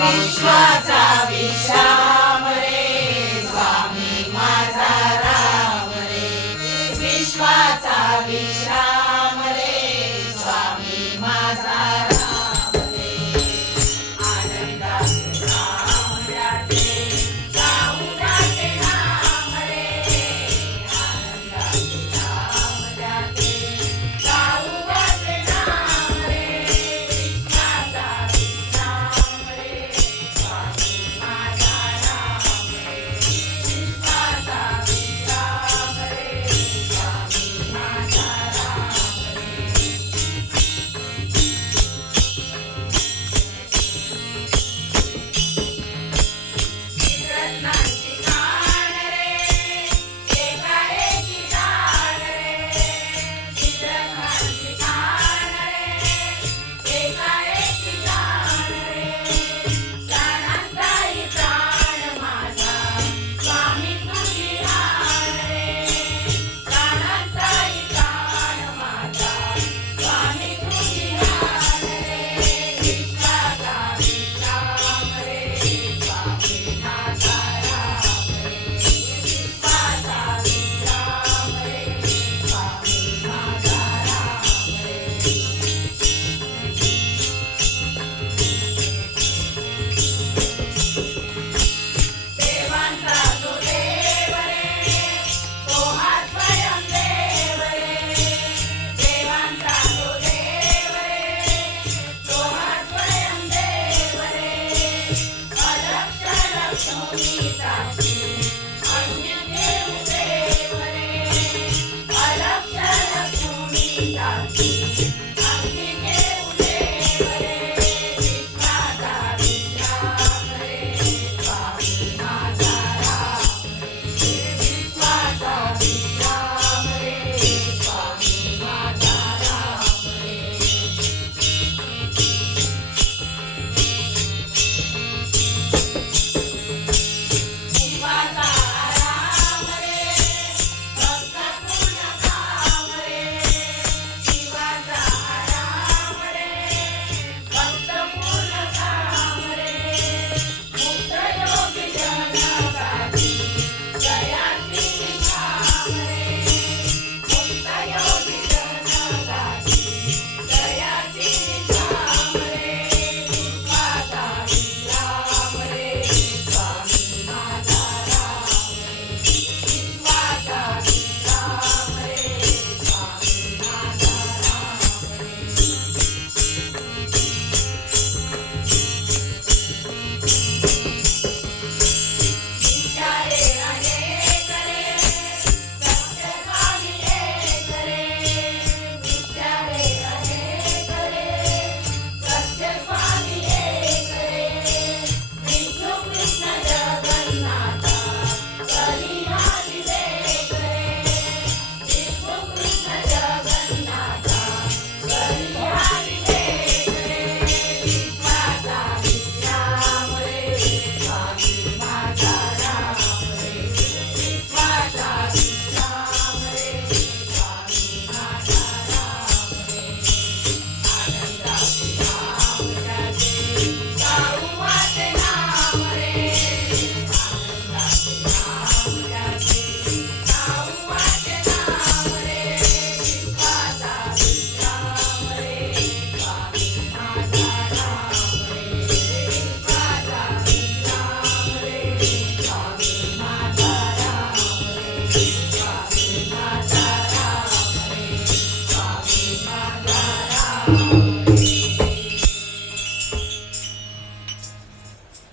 विश्वाचा विश्राम